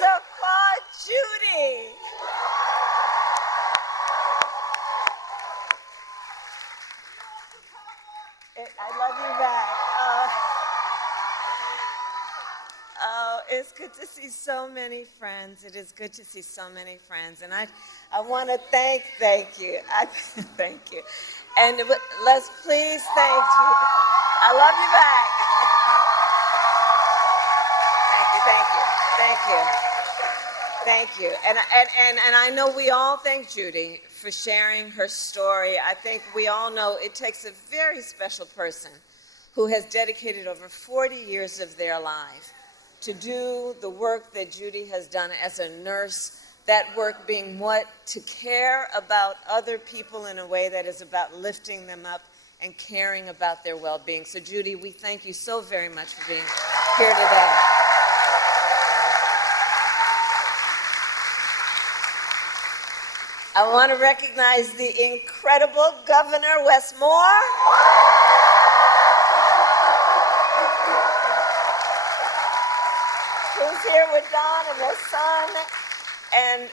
applaud Judy. I love you back. It's good to see so many friends. It is good to see so many friends. And I want to thank you. Thank you. And let's please thank you. I love you back. Thank you. And I know we all thank Judy for sharing her story. I think we all know it takes a very special person who has dedicated over 40 years of their life to do the work that Judy has done as a nurse, that work being what? To care about other people in a way that is about lifting them up and caring about their well-being. So Judy, we thank you so very much for being here today. I want to recognize the incredible Governor Wes Moore. Who's here with Don and their son. And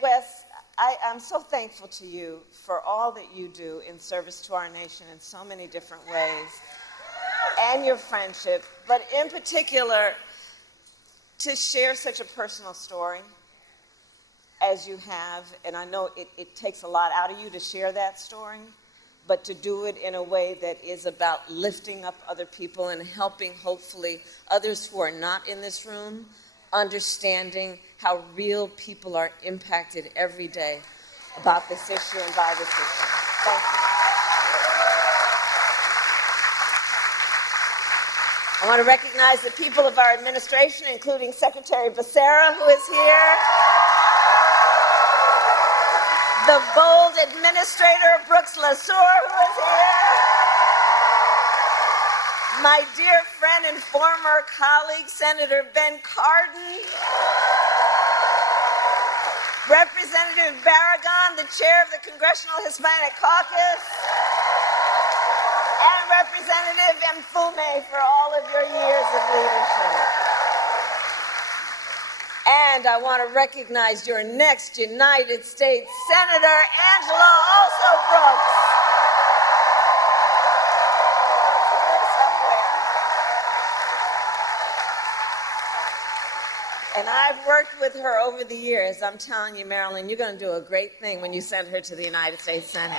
Wes, I'm so thankful to you for all that you do in service to our nation in so many different ways, and your friendship, but in particular, to share such a personal story as you have. And I know it takes a lot out of you to share that story, but to do it in a way that is about lifting up other people and helping, hopefully, others who are not in this room, understanding how real people are impacted every day about this issue and by this issue. Thank you. I want to recognize the people of our administration, including Secretary Becerra, who is here, the bold administrator, Brooks LaSure, who is here, my dear friend and former colleague, Senator Ben Cardin, Representative Barragan, the chair of the Congressional Hispanic Caucus, and Representative Mfume for all of your years of leadership. And I want to recognize your next United States Senator, Angela Also Brooks. And I've worked with her over the years. I'm telling you, Marilyn, you're going to do a great thing when you send her to the United States Senate.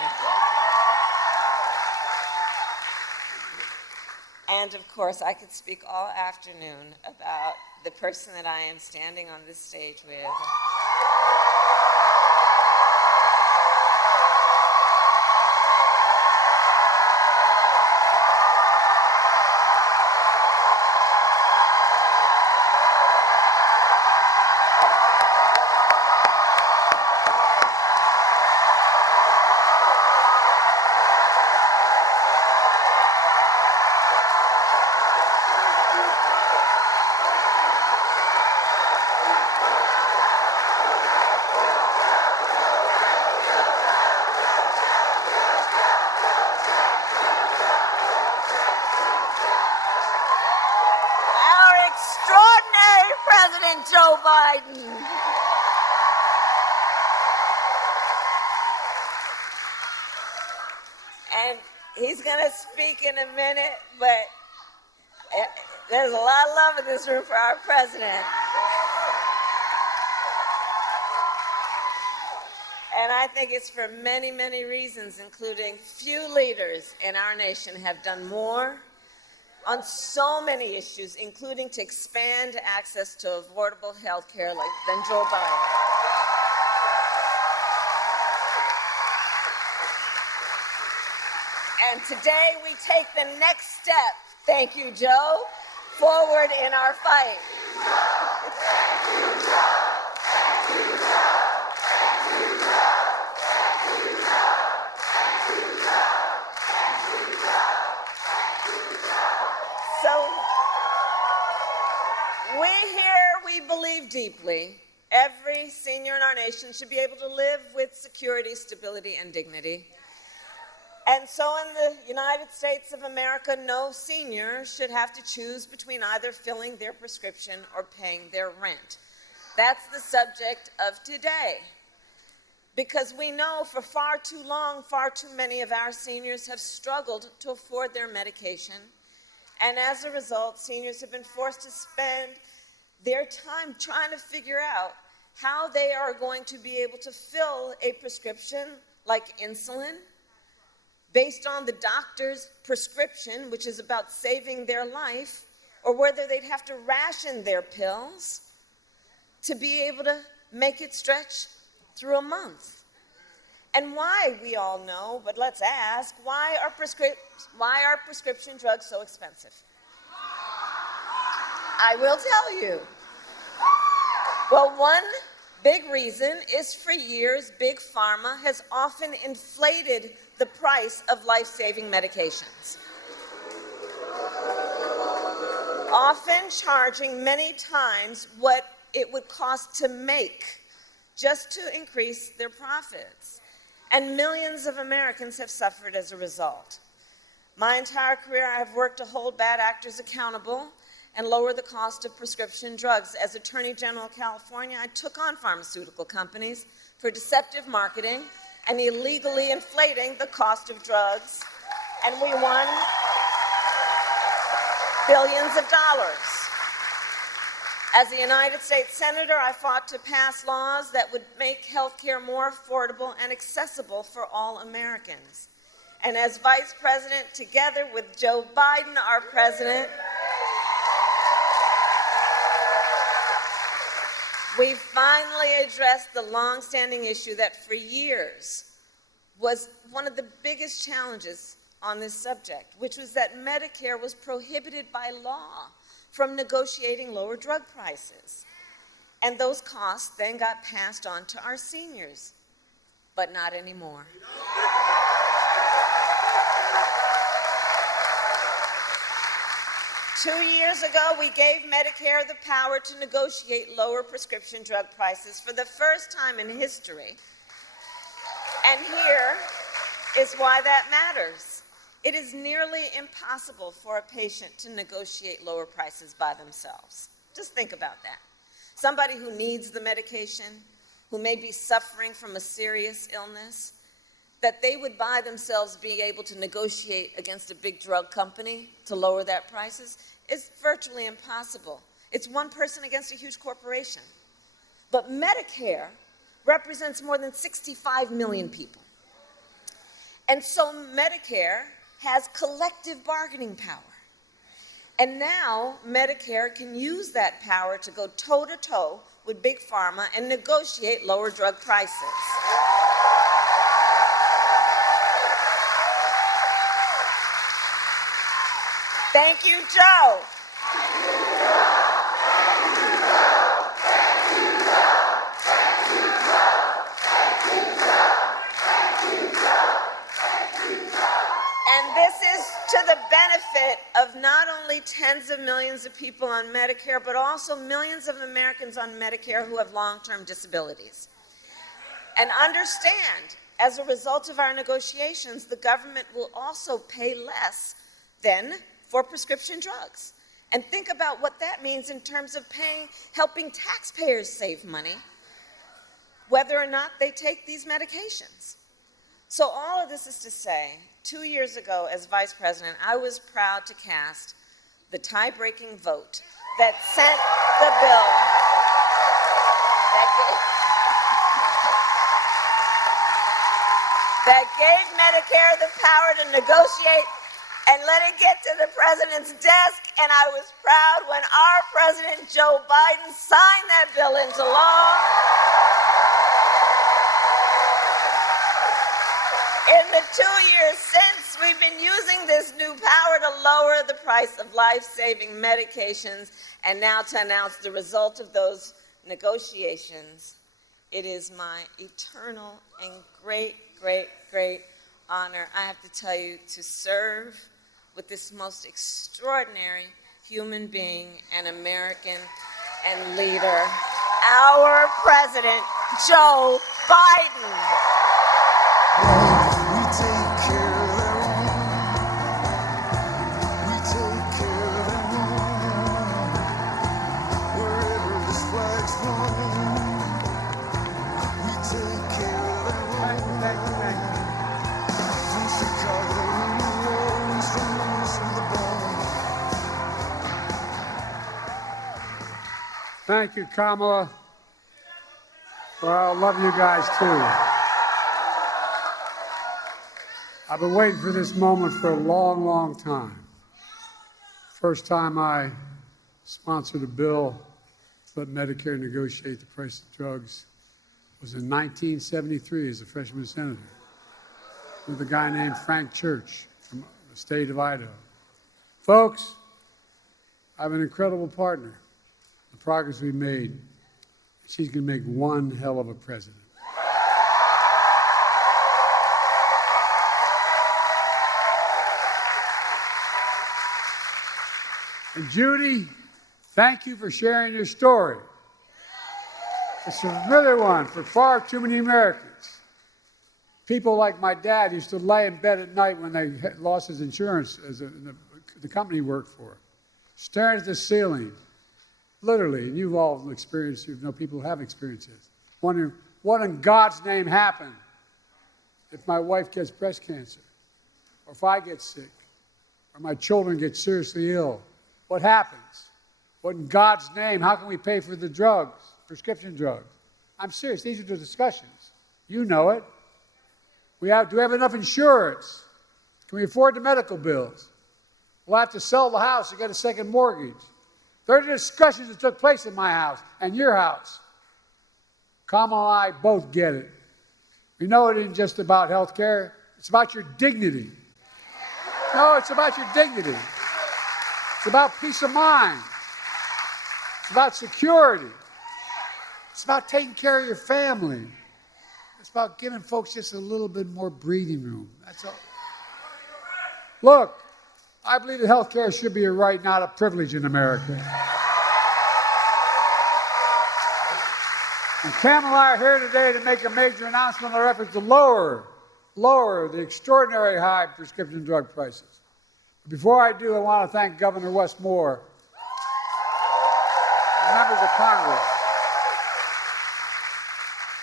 And of course, I could speak all afternoon about the person that I am standing on this stage with. President Joe Biden. And he's going to speak in a minute, but there's a lot of love in this room for our president. And I think it's for many, many reasons, including few leaders in our nation have done more on so many issues, including to expand access to affordable health care than Joe Biden. And today we take the next step, thank you, Joe, forward in our fight. We believe deeply every senior in our nation should be able to live with security, stability, and dignity. And so in the United States of America, no senior should have to choose between either filling their prescription or paying their rent. That's the subject of today. Because we know for far too long, far too many of our seniors have struggled to afford their medication. And as a result, seniors have been forced to spend their time trying to figure out how they are going to be able to fill a prescription like insulin based on the doctor's prescription, which is about saving their life, or whether they'd have to ration their pills to be able to make it stretch through a month. And why, we all know, but let's ask, why are prescription drugs so expensive? I will tell you. Well, one big reason is for years, Big Pharma has often inflated the price of life-saving medications, often charging many times what it would cost to make just to increase their profits. And millions of Americans have suffered as a result. My entire career, I have worked to hold bad actors accountable and lower the cost of prescription drugs. As Attorney General of California, I took on pharmaceutical companies for deceptive marketing and illegally inflating the cost of drugs, and we won billions of dollars. As a United States Senator, I fought to pass laws that would make health care more affordable and accessible for all Americans. And as Vice President, together with Joe Biden, our President, we finally addressed the long-standing issue that for years was one of the biggest challenges on this subject, which was that Medicare was prohibited by law from negotiating lower drug prices. And those costs then got passed on to our seniors, but not anymore. 2 years ago, we gave Medicare the power to negotiate lower prescription drug prices for the first time in history. And here is why that matters. It is nearly impossible for a patient to negotiate lower prices by themselves. Just think about that. Somebody who needs the medication, who may be suffering from a serious illness, that they would by themselves be able to negotiate against a big drug company to lower that prices is virtually impossible. It's one person against a huge corporation. But Medicare represents more than 65 million people. And so Medicare has collective bargaining power. And now Medicare can use that power to go toe-to-toe with Big Pharma and negotiate lower drug prices. Thank you, Joe. And this is to the benefit of not only tens of millions of people on Medicare, but also millions of Americans on Medicare who have long-term disabilities. And understand, as a result of our negotiations, the government will also pay less than for prescription drugs. And think about what that means in terms of helping taxpayers save money, whether or not they take these medications. So all of this is to say, 2 years ago as Vice President, I was proud to cast the tie-breaking vote that sent the bill that gave Medicare the power to negotiate and let it get to the president's desk, and I was proud when our President Joe Biden signed that bill into law. In the 2 years since, we've been using this new power to lower the price of life-saving medications, and now to announce the result of those negotiations, it is my eternal and great, great, great honor, I have to tell you, to serve with this most extraordinary human being and American and leader, our President, Joe Biden. We take care of their own. We take care of their own. Wherever this flag's flown. Thank you, Kamala. Well, I love you guys, too. I've been waiting for this moment for a long, long time. First time I sponsored a bill to let Medicare negotiate the price of drugs was in 1973 as a freshman senator with a guy named Frank Church from the state of Idaho. Folks, I have an incredible partner. The progress we've made, she's going to make one hell of a president. And Judy, thank you for sharing your story. It's a familiar one for far too many Americans. People like my dad used to lay in bed at night when they lost his insurance as the company he worked for, staring at the ceiling, literally. And you've all experienced, you know people who have experienced this, wondering what in God's name happened if my wife gets breast cancer, or if I get sick, or my children get seriously ill. What happens? What in God's name? How can we pay for the drugs, prescription drugs? I'm serious. These are the discussions. You know it. Do we have enough insurance? Can we afford the medical bills? We'll have to sell the house to get a second mortgage. There are discussions that took place in my house and your house. Kamala and I both get it. We know it isn't just about health care. It's about your dignity. No, it's about your dignity. It's about peace of mind. It's about security. It's about taking care of your family. It's about giving folks just a little bit more breathing room. That's all. Look, I believe that health care should be a right, not a privilege in America. And Kamala and I are here today to make a major announcement on our efforts to lower the extraordinary high prescription drug prices. Before I do, I want to thank Governor Wes Moore and members of Congress.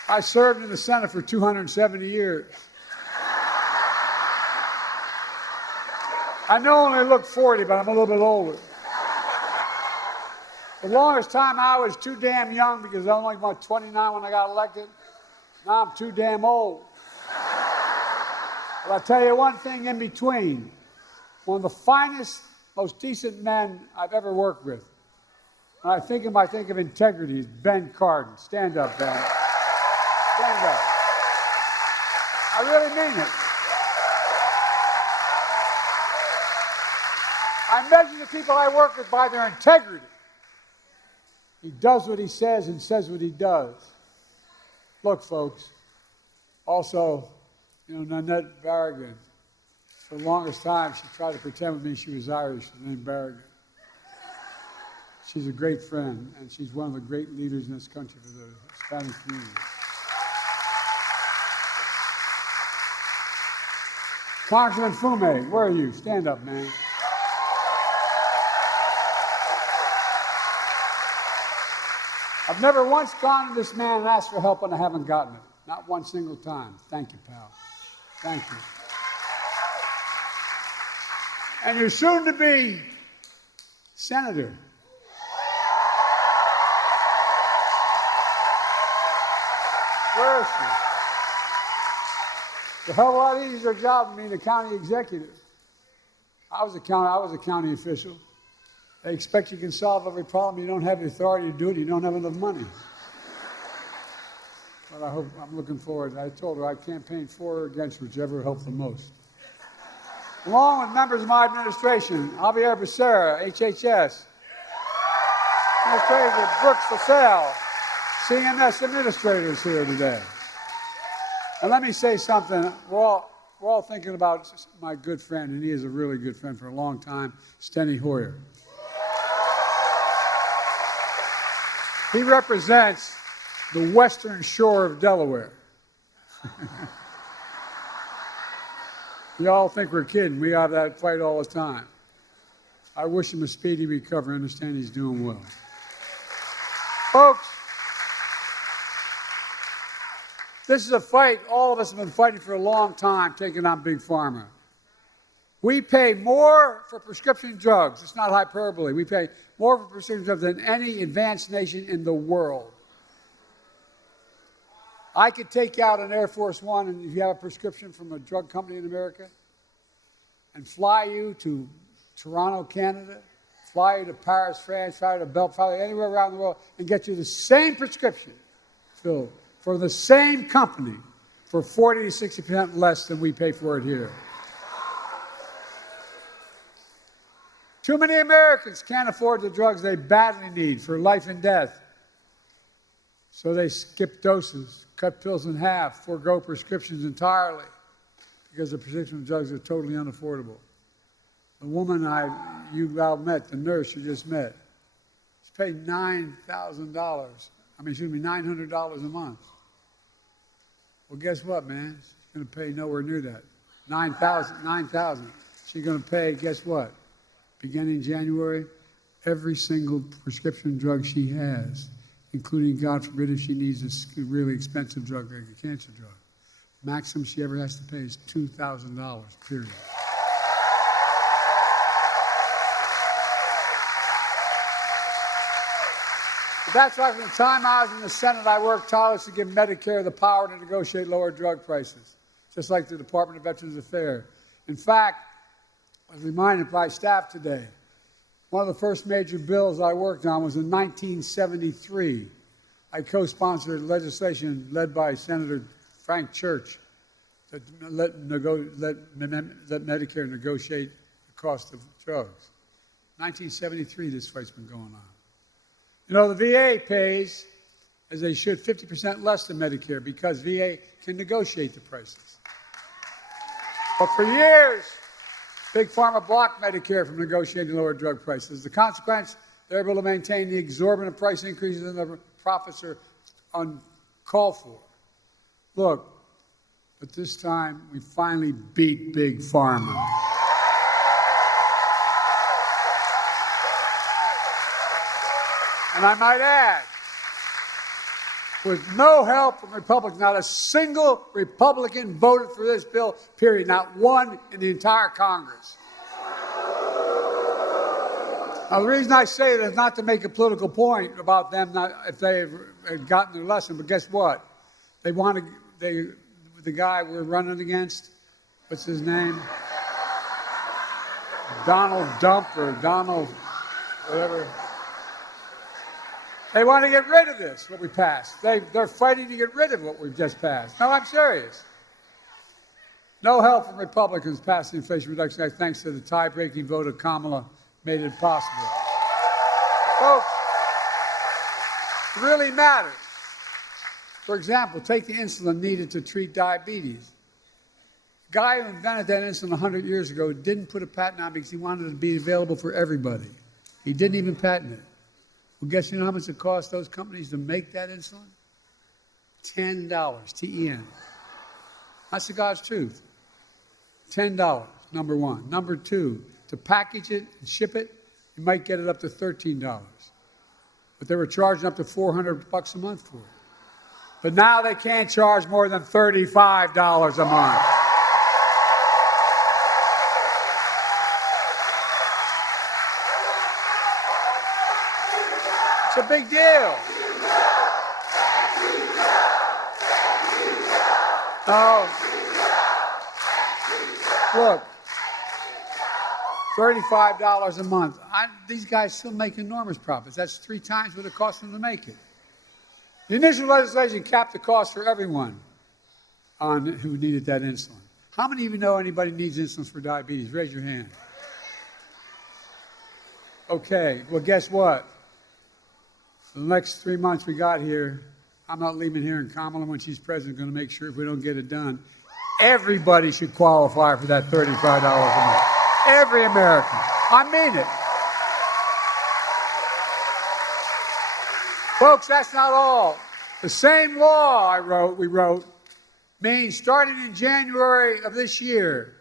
I served in the Senate for 270 years. I know I only look 40, but I'm a little bit older. The longest time I was too damn young because I was only about 29 when I got elected. Now I'm too damn old. But I'll tell you one thing in between. One of the finest, most decent men I've ever worked with. When I think of integrity, is Ben Cardin. Stand up, Ben. Stand up. I really mean it. I measure the people I work with by their integrity. He does what he says and says what he does. Look, folks, also, Nanette Barragan. For the longest time, she tried to pretend with me she was Irish, named Barragan. She's a great friend, and she's one of the great leaders in this country for the Hispanic community. Congressman Fume, where are you? Stand up, man. I've never once gone to this man and asked for help and I haven't gotten it. Not one single time. Thank you, pal. Thank you. And you're soon to be senator. Where is she? It's a hell of a lot easier job than being a county executive. I was a county official. They expect you can solve every problem. You don't have the authority to do it. You don't have enough money. But I'm looking forward. I told her I'd campaign for or against whichever helped the most. Along with members of my administration, Javier Becerra, HHS, Administrator Brooks LaSalle, CMS administrators here today. And let me say something. We're all thinking about my good friend, and he is a really good friend for a long time, Steny Hoyer. He represents the western shore of Delaware. Y'all think we're kidding. We have that fight all the time. I wish him a speedy recovery. I understand he's doing well. Folks, this is a fight all of us have been fighting for a long time, taking on Big Pharma. We pay more for prescription drugs. It's not hyperbole. We pay more for prescription drugs than any advanced nation in the world. I could take you out on Air Force One, and if you have a prescription from a drug company in America, and fly you to Toronto, Canada, fly you to Paris, France, fly you to Belgium, fly you anywhere around the world, and get you the same prescription filled for the same company for 40 to 60% less than we pay for it here. Too many Americans can't afford the drugs they badly need for life and death. So they skip doses, cut pills in half, forego prescriptions entirely because the prescription drugs are totally unaffordable. The woman you all met, the nurse you just met, she's paid $900 a month. Well, guess what, man? She's going to pay nowhere near that. $9,000. She's going to pay, guess what? Beginning January, every single prescription drug she has, including, God forbid, if she needs a really expensive drug like a cancer drug. Maximum she ever has to pay is $2,000, period. But that's why from the time I was in the Senate, I worked tirelessly to give Medicare the power to negotiate lower drug prices, just like the Department of Veterans Affairs. In fact, I was reminded by staff today, one of the first major bills I worked on was in 1973. I co-sponsored legislation led by Senator Frank Church to let Medicare negotiate the cost of drugs. 1973, this fight's been going on. You know, the VA pays, as they should, 50% less than Medicare because VA can negotiate the prices. But for years, Big Pharma blocked Medicare from negotiating lower drug prices. As a consequence, they're able to maintain the exorbitant price increases and the profits are uncalled for. Look, but this time we finally beat Big Pharma. And I might add, with no help from Republicans, not a single Republican voted for this bill, period. Not one in the entire Congress. Now, the reason I say it is not to make a political point about them, if they had gotten their lesson, but guess what? The guy we're running against, what's his name? Donald Dump or Donald, whatever. They want to get rid of this, what we passed. They're fighting to get rid of what we've just passed. No, I'm serious. No help from Republicans passed the Inflation Reduction Act thanks to the tie-breaking vote of Kamala made it possible. Folks, it really matters. For example, take the insulin needed to treat diabetes. The guy who invented that insulin 100 years ago didn't put a patent on it because he wanted it to be available for everybody. He didn't even patent it. Well, guess you know how much it cost those companies to make that insulin? $10, T-E-N. That's the God's truth. $10, number one. Number two, to package it and ship it, you might get it up to $13. But they were charging up to $400 a month for it. But now they can't charge more than $35 a month. It's a big deal. Oh, look, $35 a month. These guys still make enormous profits. That's 3 times what it cost them to make it. The initial legislation capped the cost for everyone who needed that insulin. How many of you know anybody needs insulin for diabetes? Raise your hand. Okay, well, guess what? For the next 3 months we got here, I'm not leaving here, and Kamala, when she's president, is going to make sure if we don't get it done, everybody should qualify for that $35 a month. Every American. I mean it. Folks, that's not all. The same law we wrote, means starting in January of this year,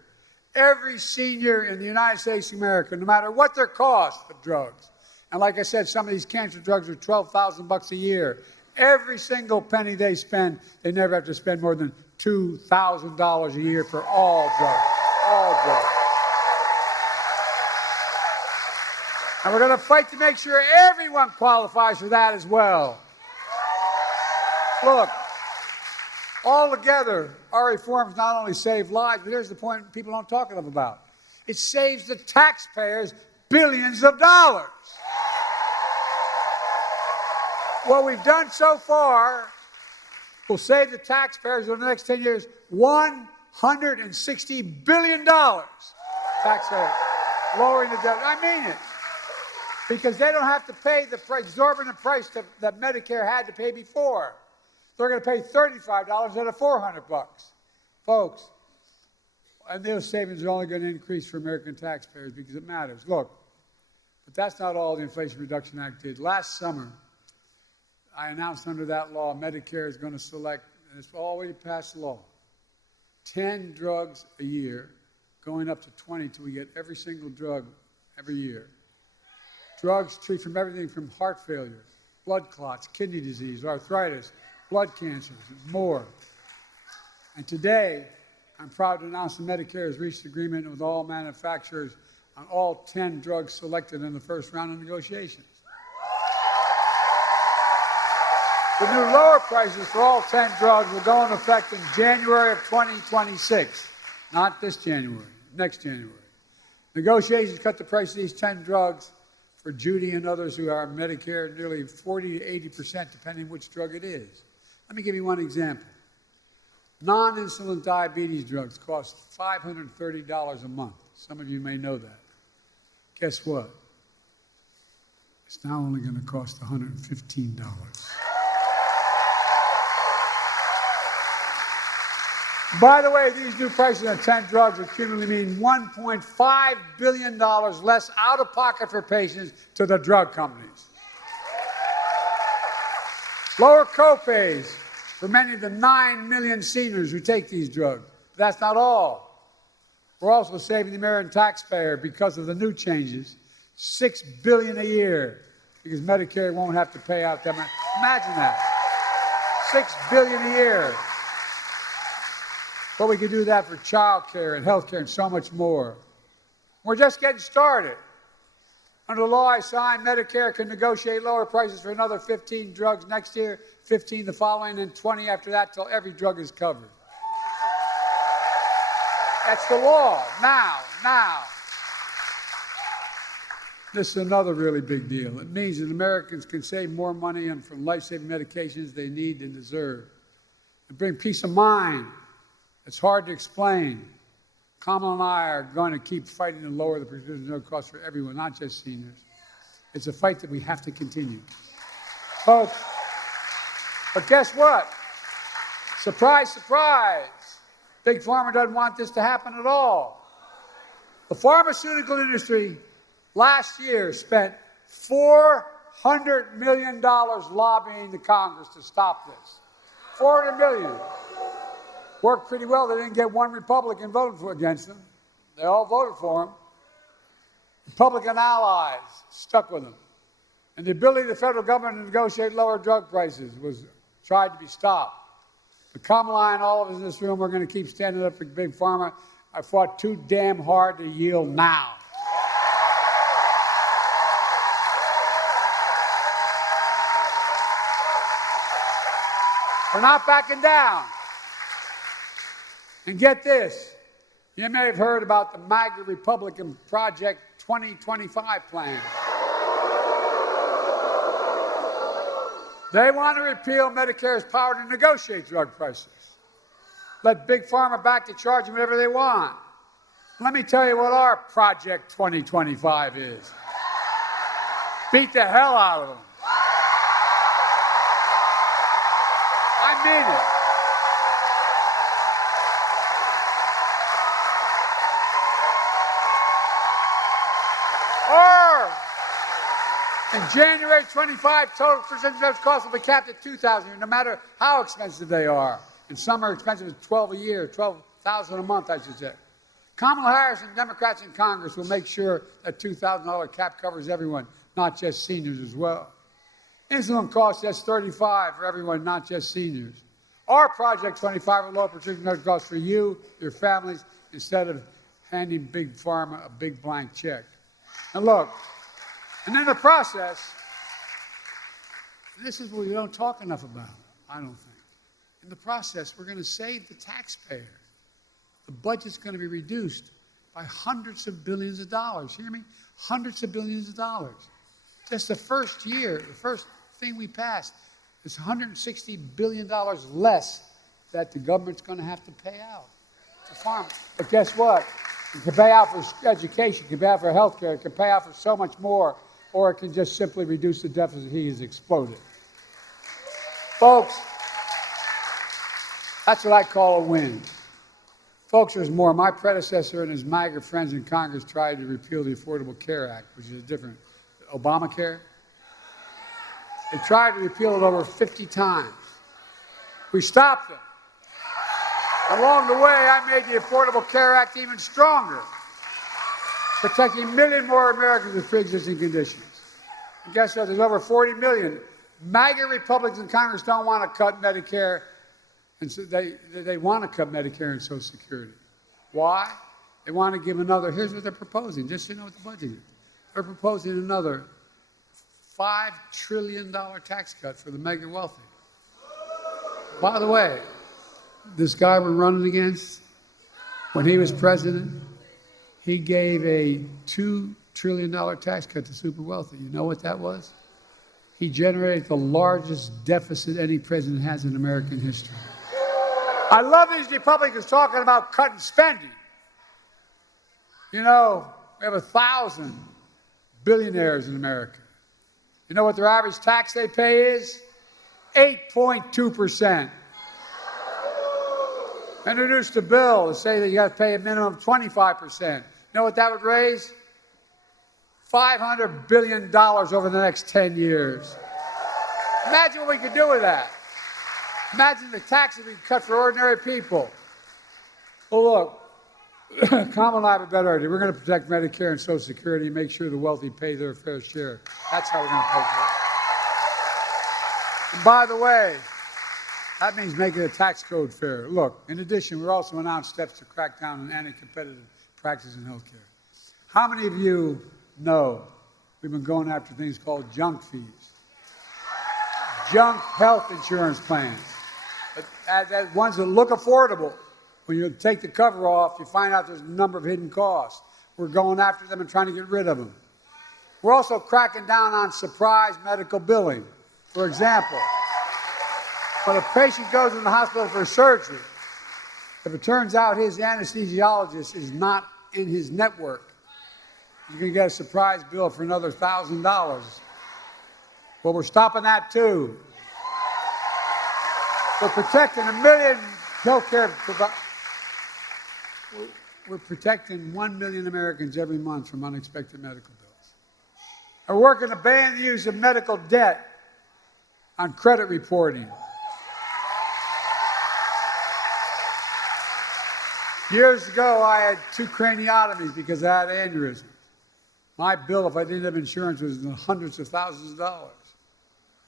every senior in the United States of America, no matter what their cost of drugs, and like I said, some of these cancer drugs are $12,000 a year. Every single penny they spend, they never have to spend more than $2,000 a year for all drugs. All drugs. And we're going to fight to make sure everyone qualifies for that as well. Look, all together, our reforms not only save lives, but here's the point people don't talk enough about. It saves the taxpayers billions of dollars. What we've done so far will save the taxpayers over the next 10 years $160 billion. Taxpayers, lowering the debt. I mean it. Because they don't have to pay the exorbitant price that Medicare had to pay before. They're going to pay $35 instead of $400. Folks, and those savings are only going to increase for American taxpayers because it matters. Look, but that's not all the Inflation Reduction Act did. Last summer, I announced under that law, Medicare is going to select, and it's already passed law, 10 drugs a year, going up to 20 till we get every single drug every year. Drugs treat from everything from heart failure, blood clots, kidney disease, arthritis, blood cancers, and more. And today, I'm proud to announce that Medicare has reached agreement with all manufacturers on all 10 drugs selected in the first round of negotiations. The new lower prices for all 10 drugs will go into effect in January of 2026, not this January, next January. Negotiations cut the price of these 10 drugs for Judy and others who are Medicare nearly 40 to 80%, depending on which drug it is. Let me give you one example. Non-insulin diabetes drugs cost $530 a month. Some of you may know that. Guess what? It's now only going to cost $115. By the way, these new prices on 10 drugs accumulatively mean $1.5 billion less out of pocket for patients to the drug companies. Lower copays for many of the 9 million seniors who take these drugs. But that's not all. We're also saving the American taxpayer because of the new changes, $6 billion a year, because Medicare won't have to pay out them. Imagine that. $6 billion a year. But we could do that for child care and health care and so much more. We're just getting started. Under the law I signed, Medicare can negotiate lower prices for another 15 drugs next year, 15 the following, and 20 after that till every drug is covered. That's the law. Now. This is another really big deal. It means that Americans can save more money on from life-saving medications they need and deserve. And bring peace of mind. It's hard to explain. Kamala and I are going to keep fighting to lower the prescription drug cost for everyone, not just seniors. It's a fight that we have to continue. Folks, but guess what? Surprise, surprise. Big Pharma doesn't want this to happen at all. The pharmaceutical industry last year spent $400 million lobbying the Congress to stop this. $400 million. Worked pretty well. They didn't get one Republican voted against them. They all voted for him. Republican allies stuck with them. And the ability of the federal government to negotiate lower drug prices was tried to be stopped. But Kamala and all of us in this room are going to keep standing up for Big Pharma. I fought too damn hard to yield now. We're not backing down. And get this, you may have heard about the MAGA Republican Project 2025 plan. They want to repeal Medicare's power to negotiate drug prices. Let Big Pharma back to charging whatever they want. Let me tell you what our Project 2025 is. Beat the hell out of them. I mean it. In January 25, total prescription drugs costs will be capped at $2,000, no matter how expensive they are. And some are expensive at $12 a year, $12,000 a month, I should say. Kamala Harris and Democrats in Congress will make sure that $2,000 cap covers everyone, not just seniors as well. Insulin costs just $35 for everyone, not just seniors. Our Project 25 will lower prescription drug costs for you, your families, instead of handing Big Pharma a big blank check. And look, And in the process, this is what we don't talk enough about, I don't think. In the process, we're going to save the taxpayer. The budget's going to be reduced by hundreds of billions of dollars. Hear me? Hundreds of billions of dollars. Just the first year, the first thing we passed, is $160 billion less that the government's going to have to pay out to farmers. But guess what? It can pay out for education, it can pay out for health care, it can pay out for so much more, or it can just simply reduce the deficit. He has exploded. Folks, that's what I call a win. Folks, there's more. My predecessor and his MAGA friends in Congress tried to repeal the Affordable Care Act, which is different. Obamacare. They tried to repeal it over 50 times. We stopped them. Along the way, I made the Affordable Care Act even stronger, protecting a million more Americans with pre-existing conditions. And guess what? There's over 40 million. MAGA Republicans in Congress don't want to cut Medicare, and so they want to cut Medicare and Social Security. Why? They want to give another, here's what they're proposing, just so you know what the budget is. They're proposing another $5 trillion tax cut for the mega wealthy. By the way, this guy we're running against, when he was president, he gave a $2 trillion tax cut to super wealthy. You know what that was? He generated the largest deficit any president has in American history. I love these Republicans talking about cutting spending. You know, we have 1,000 billionaires in America. You know what their average tax they pay is? 8.2%. Introduced a bill to say that you got to pay a minimum of 25%. You know what that would raise? $500 billion over the next 10 years. Imagine what we could do with that. Imagine the taxes we could cut for ordinary people. Well, look, Kamala and I have a better idea. We're going to protect Medicare and Social Security and make sure the wealthy pay their fair share. That's how we're going to pay for it. And by the way, that means making the tax code fair. Look, in addition, we're also announced steps to crack down on anti-competitive practices in health care. How many of you know we've been going after things called junk fees? Junk health insurance plans. Ones that look affordable. When you take the cover off, you find out there's a number of hidden costs. We're going after them and trying to get rid of them. We're also cracking down on surprise medical billing. For example, when a patient goes in the hospital for surgery, if it turns out his anesthesiologist is not in his network, you're going to get a surprise bill for another $1,000. Well, we're stopping that too. We're protecting a million healthcare providers. We're protecting 1 million Americans every month from unexpected medical bills. We're working to ban the use of medical debt on credit reporting. Years ago, I had 2 craniotomies because I had aneurysm. My bill, if I didn't have insurance, was in the hundreds of thousands of dollars.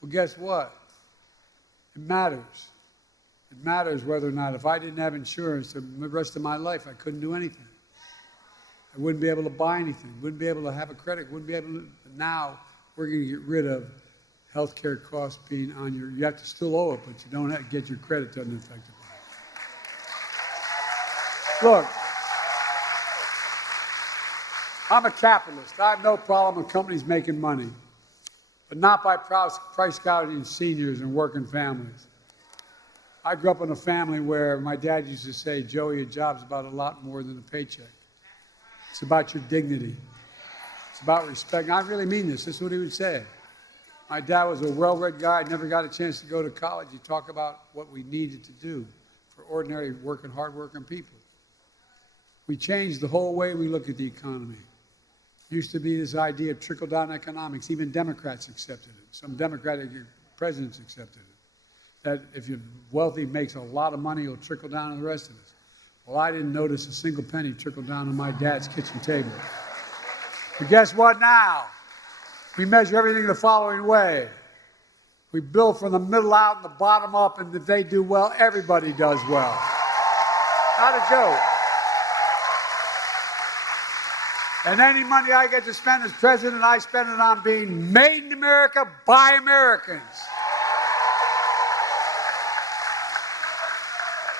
Well, guess what? It matters. It matters whether or not, if I didn't have insurance the rest of my life, I couldn't do anything. I wouldn't be able to buy anything, wouldn't be able to have a credit, wouldn't be able to. Now, we're going to get rid of health care costs being on your, you have to still owe it, but you don't have to get your credit doesn't affect it. Look, I'm a capitalist. I have no problem with companies making money, but not by price gouging seniors and working families. I grew up in a family where my dad used to say, Joey, a job's about a lot more than a paycheck. It's about your dignity. It's about respect. And I really mean this. This is what he would say. My dad was a well-read guy, never got a chance to go to college. He talked about what we needed to do for ordinary working, hard-working people. We changed the whole way we look at the economy. Used to be this idea of trickle-down economics. Even Democrats accepted it. Some Democratic presidents accepted it. That if you're wealthy, makes a lot of money, it'll trickle down to the rest of us. Well, I didn't notice a single penny trickle down on my dad's kitchen table. But guess what now? We measure everything the following way. We build from the middle out and the bottom up, and if they do well, everybody does well. Not a joke. And any money I get to spend as president, I spend it on being made in America by Americans.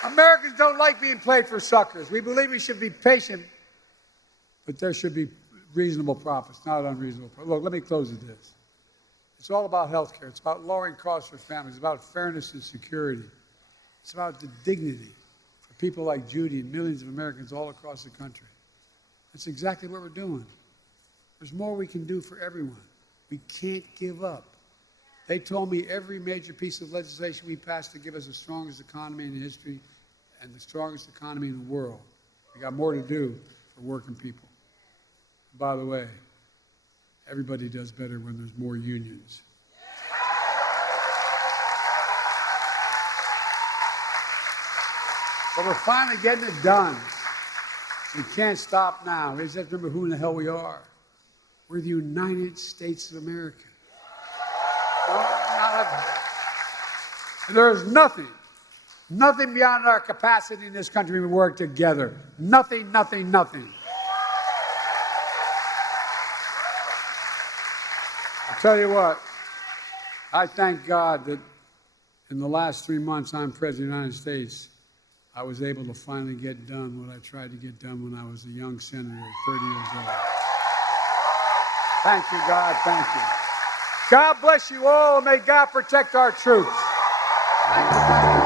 Americans don't like being played for suckers. We believe we should be patient, but there should be reasonable profits, not unreasonable profits. Look, let me close with this. It's all about health care. It's about lowering costs for families. It's about fairness and security. It's about the dignity for people like Judy and millions of Americans all across the country. That's exactly what we're doing. There's more we can do for everyone. We can't give up. They told me every major piece of legislation we passed to give us the strongest economy in history and the strongest economy in the world. We got more to do for working people. By the way, everybody does better when there's more unions. But we're finally getting it done. We can't stop now. We just have to remember who in the hell we are. We're the United States of America. And there is nothing beyond our capacity in this country. We work together. Nothing. I'll tell you what, I thank God that in the last 3 months I'm President of the United States, I was able to finally get done what I tried to get done when I was a young senator at 30 years old. Thank you, God. Thank you. God bless you all, and may God protect our troops. Thank you.